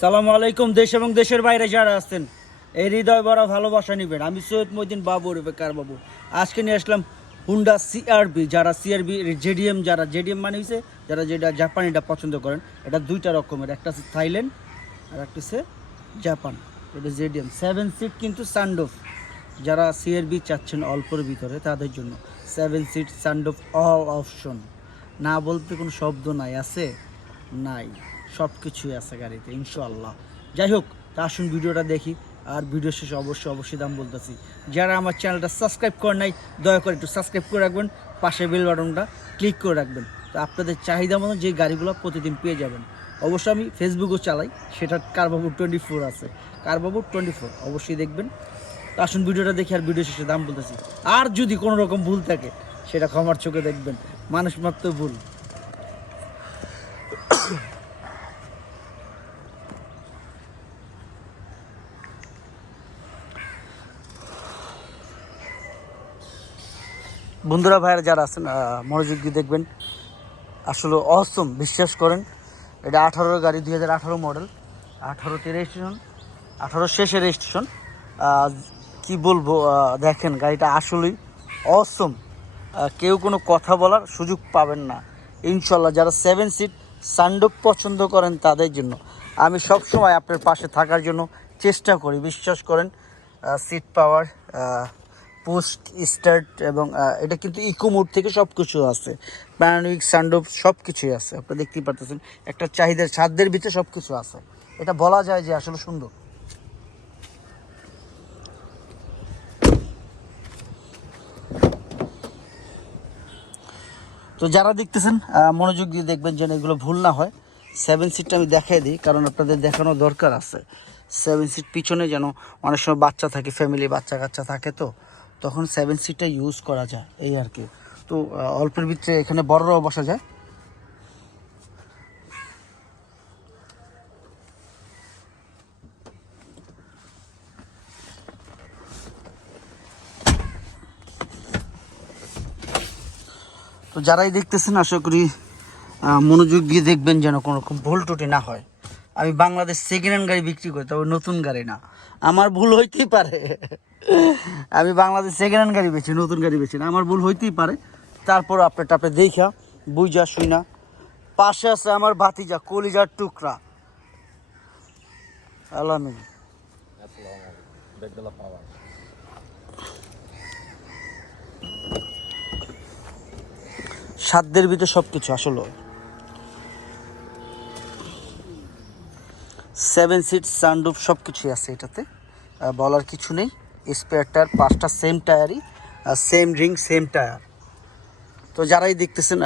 সালামু আলাইকুম। দেশ এবং দেশের বাইরে যারা আছেন এই হৃদয় ভরা ভালোবাসা নেবেন। আমি সৈয়দ মহিউদ্দিন বাবু কার বাবু। আজকে নিয়ে আসলাম হুন্ডা সিআরবি। যারা সিআরবি জেডিএম, যারা জেডিএম মানে হচ্ছে যারা যেটা জাপানিটা পছন্দ করেন, এটা দুইটা রকমের, একটা হচ্ছে থাইল্যান্ড আর একটা হচ্ছে জাপান। এটা জেডিএম 7 সিট কিন্তু সানডোফ। যারা সিআরবি চাচ্ছেন অল্পর ভিতরে তাদের জন্য 7 সিট সানডোফ অল অপশন। না বলতে কোনো শব্দ নাই, আছে নাই, সব কিছুই আছে গাড়িতে ইনশাআল্লাহ। যাই হোক, তা আসুন ভিডিওটা দেখি, আর ভিডিও শেষে অবশ্যই দাম বলতেছি। যারা আমার চ্যানেলটা সাবস্ক্রাইব করেন নাই, দয়া করে একটু সাবস্ক্রাইব করে রাখবেন, পাশে বেল বাটনটা ক্লিক করে রাখবেন। তো আপনাদের চাহিদা মতো যে গাড়িগুলো প্রতিদিন পেয়ে যাবেন। অবশ্যই আমি ফেসবুকও চালাই, সেটা কারবাবু 24 আছে, কারবাবু 24 অবশ্যই দেখবেন। তো আসুন ভিডিওটা দেখি, আর ভিডিও শেষে দাম বলতেছি। আর যদি কোনো রকম ভুল থাকে সেটা ক্ষমার চোখে দেখবেন, মানুষ মাত্র ভুল। বন্ধুরা ভাইয়েরা যারা আছেন মনোযোগ দিয়ে দেখবেন, আসলে অসম, বিশ্বাস করেন। এটা 18 গাড়ি, 2018 মডেল, 18তে রেজিস্ট্রেশন, 18 শেষে রেজিস্ট্রেশন। কি বলবো, দেখেন গাড়িটা আসলেই অসম। কেউ কোনো কথা বলার সুযোগ পাবেন না ইনশাল্লাহ। যারা 7 সিট সানডোপ পছন্দ করেন তাদের জন্য আমি সব সময় আপনার পাশে থাকার জন্য চেষ্টা করি, বিশ্বাস করেন। সিট পাওয়ার, পোস্ট স্টার্ট, এবং এটা কিন্তু ইকো মোড থেকে সব কিছু আছে, প্যানোরামিক সানডোপ সব কিছুই আছে। আপনারা দেখতেই পারতেছেন, একটা চাহিদার ছাদের ভিতরে সব কিছু আছে। এটা বলা যায় যে আসলে সুন্দর। তো যারা দেখতেছেন মনোযোগ দিয়ে দেখবেন যেন এগুলো ভুল না হয়। 7 সিটটা আমি দেখাই দিই, কারণ আপনাদের দেখানো দরকার আছে। 7 সিট পিছনে যেন অনেক সময় বাচ্চা থাকে, ফ্যামিলি বাচ্চা কাচ্চা থাকে, তো তখন 7 সিটটা ইউজ করা যায় এই আর কি। তো অল্পের ভিতরে এখানে বড়রাও বসা যায়। তো যারাই দেখতেছেন আশা করি মনোযোগ দিয়ে দেখবেন যেন কোনো রকম ভুল ত্রুটি না হয়। আমি বাংলাদেশ সেকেন্ড হ্যান্ড গাড়ি বিক্রি করি, তবে নতুন গাড়ি না। আমার ভুল হইতেই পারে, আমি বাংলাদেশ সেকেন্ড হ্যান্ড গাড়ি বেছি, নতুন গাড়ি বেছি না। আমার ভুল হইতেই পারে, তারপর আপনারটা আপনি দেখা বুঝা শুই না। পাশে আছে আমার ভাতিজা, কলিজার টুকরা আলামিন। সাধ্যের ভিতরে সব কিছু আসলে। 7 সিট সানরুফ সব কিছুই আছে এটাতে, বলার কিছু নেই। স্পেয়ার টায়ার 5টা সেম টায়ারই, সেম রিং সেম টায়ার। তো যারাই দেখতেছেন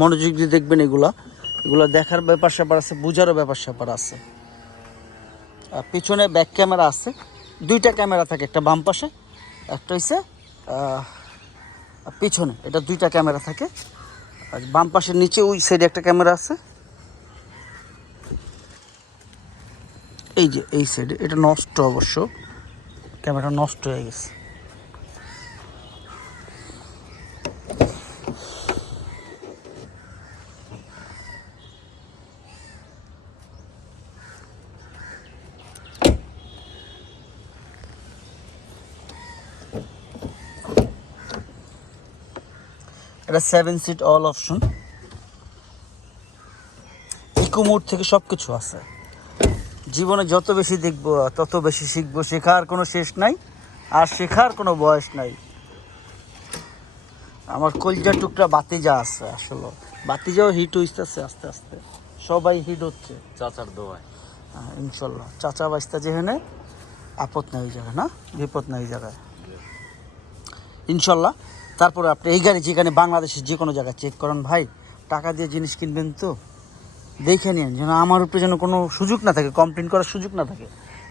মনোযোগ দিয়ে দেখবেন, এগুলো দেখার ব্যাপার স্যাপার আছে, বোঝারও ব্যাপার স্যাপার আছে। পিছনে ব্যাক ক্যামেরা আছে, 2টা ক্যামেরা থাকে, একটা বাম পাশে, একটা হচ্ছে পিছনে। এটা 2টা ক্যামেরা থাকে, আর বাম পাশের নিচে ওই সাইডে একটা ক্যামেরা আছে। এই যে এই সাইডে, এটা নষ্ট, অবশ্য ক্যামেরা নষ্ট হয়ে গেছে। এটা 7 seat all option, eco mode থেকে সব কিছু আছে। জীবনে যত বেশি দেখবো তত বেশি শিখবো, শেখার কোনো শেষ নাই, আর শেখার কোনো বয়স নাই। আমার কলজার টুকরা বাতিজা আছে, আসলে বাতিজাও হিট হইতেছে আস্তে আস্তে, সবাই হিট হচ্ছে চাচার দোয়ায়। ইনশাল্লাহ। চাচা বাস্তা যেখানে আপদ নাই জায়গায়, না বিপদ নাই জায়গায় ইনশাল্লাহ। তারপরে আপনি এই গাড়ি যেখানে বাংলাদেশের যে কোনো জায়গায় চেক করেন ভাই, টাকা দিয়ে জিনিস কিনবেন তো দেখে নিন, যেন আমার উপরে যেন কোনো সুযোগ না থাকে, কমপ্লেন করার সুযোগ না থাকে।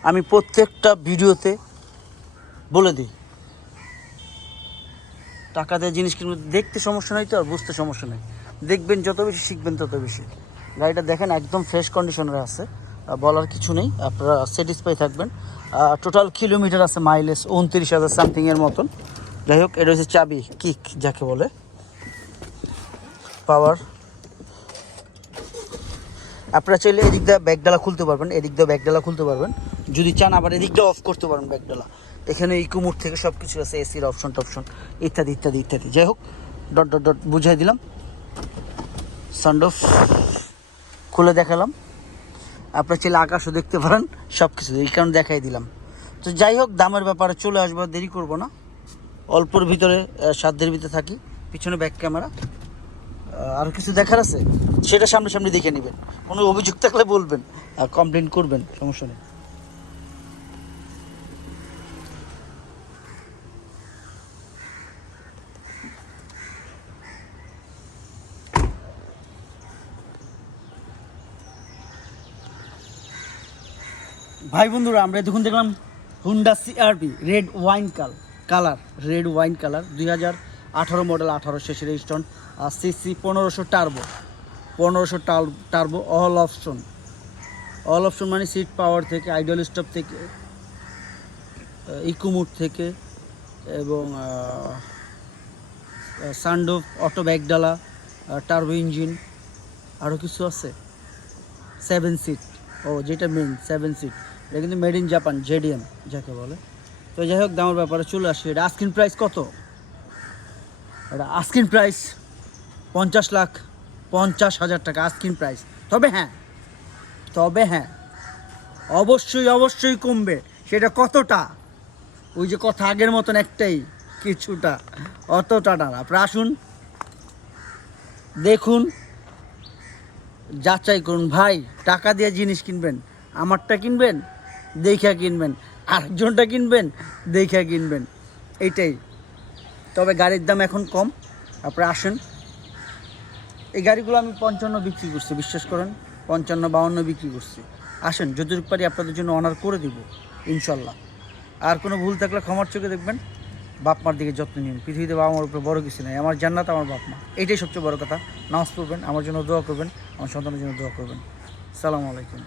আমি প্রত্যেকটা ভিডিওতে বলে দিই, টাকা দিয়ে জিনিস কিনবেন, দেখতে সমস্যা নেই তো, আর বুঝতে সমস্যা নেই। দেখবেন যত বেশি শিখবেন তত বেশি। গাড়িটা দেখেন একদম ফ্রেশ কন্ডিশনের আছে, বলার কিছু নেই, আপনারা স্যাটিসফাই থাকবেন। টোটাল কিলোমিটার আছে মাইলেজ 29,000 সামথিংয়ের মতন। যাই হোক, এটা হচ্ছে চাবি কিক যাকে বলে, পাওয়ার। আপনারা চাইলে এদিক দিয়ে ব্যাগডালা খুলতে পারবেন, এদিক দিয়ে ব্যাগডালা খুলতে পারবেন, যদি চান আবার এদিক দিয়ে অফ করতে পারবেন ব্যাগডালা। এখানে ইকো মোড থেকে সব কিছু আছে, এসির অপশন টপশন ইত্যাদি ইত্যাদি ইত্যাদি। যাই হোক, ডট ডট ডট বুঝাই দিলাম। সানরুফ খুলে দেখালাম, আপনার চাইলে আকাশও দেখতে পারেন, সব কিছু এই কারণে দেখাই দিলাম। তো যাই হোক, দামের ব্যাপারে চলে আসবো, দেরি করবো না, অল্পর ভিতরে সাধ্যের ভিতরে থাকি। পিছনে ব্যাক ক্যামেরা, আরও কিছু দেখার আছে সেটা সামনে দেখে নেবেন। কোনো অভিযোগ থাকলে বলবেন, কমপ্লেন করবেন, সমস্যা নেই। ভাই বন্ধুরা, আমরা এতক্ষণ দেখলাম Honda CR-V red wine colour, red wine colour 2018 model, 18 শেষের registration, CC 1500 turbo, all option মানে সিট পাওয়ার থেকে, আইডল স্টপ থেকে, ইকো মোড থেকে, এবং সানরুফ, অটো ব্যাকডালা, টার্বো ইঞ্জিন, আরও কিছু আছে, 7 সিট, যেটা মেন 7 সিট। এটা কিন্তু মেড ইন জাপান, জেডিএম যাকে বলে। তো যাই হোক, দামের ব্যাপারে চলে আসি। এটা আস্কিং প্রাইস কত? এটা আস্কিং প্রাইস 50,50,000 টাকা আস্কিং প্রাইস। তবে হ্যাঁ, অবশ্যই কমবে। সেটা কতটা? ওই যে কথা আগের মতন একটাই, কিছুটা, অতটা না। আপনারা আসুন, দেখুন, যাচাই করুন। ভাই, টাকা দিয়ে জিনিস কিনবেন, আমারটা কিনবেন দেখা কিনবেন, আরেকজনটা কিনবেন দেখা কিনবেন, এইটাই। তবে গাড়ির দাম এখন কম, আপনারা আসেন। এই গাড়িগুলো আমি 55 বিক্রি করছি, বিশ্বাস করেন, 55-52 বিক্রি করছি। আসেন, যতটুকু পারি আপনাদের জন্য অনার করে দিব ইনশাল্লাহ। আর কোনো ভুল থাকলে ক্ষমার চোখে দেখবেন। বাপ মার দিকে যত্ন নিন, পৃথিবীতে বাবা মার উপরে বড় কিছু নেই। আমার জান্নাত আমার বাপ মা, এটাই সবচেয়ে বড় কথা। নামাজ পড়বেন, আমার জন্য দোয়া করবেন, আমার সন্তানের জন্য দোয়া করবেন। সালামু আলাইকুম।